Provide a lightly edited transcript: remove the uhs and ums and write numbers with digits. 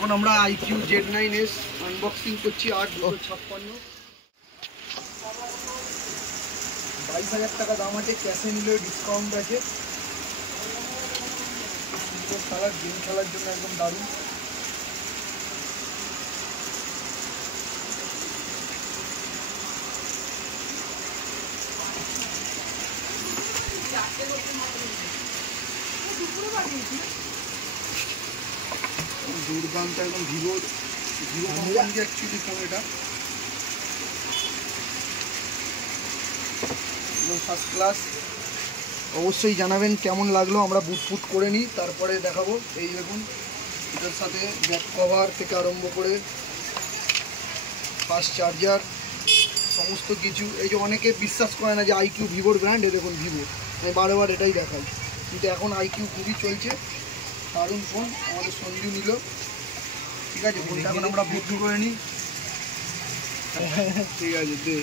এখন আমরা iQOO Z9s unboxing করছি 8,256 22,000 টাকা দাম আছে, ক্যাশে নিলেও ডিসকাউন্ট আছে। সুন্দর কালার, গেম খেলার জন্য একদম দারুণ। দুর্দান্ত একদম ভিভো কোম্পানি অ্যাকচুয়ালি ফোন এটা, একদম ফার্স্ট ক্লাস। অবশ্যই জানাবেন কেমন লাগলো, আমরা বুট করে নিই তারপরে দেখাবো। এই দেখুন, এটার সাথে ব্যাক কভার থেকে আরম্ভ করে ফাস্ট চার্জার সমস্ত কিছু। এই যে অনেকে বিশ্বাস করে না যে iQOO ভিভোর ব্র্যান্ড, এ দেখুন ভিভো, আমি বারবার এটাই দেখাই, কিন্তু এখন iQOO খুবই চলছে, দারুণ ফোন। আমাদের সঞ্জু নিল, ঠিক আছে। ফোনটা এখন আমরা বুট করে নিই। ঠিক আছে, দে।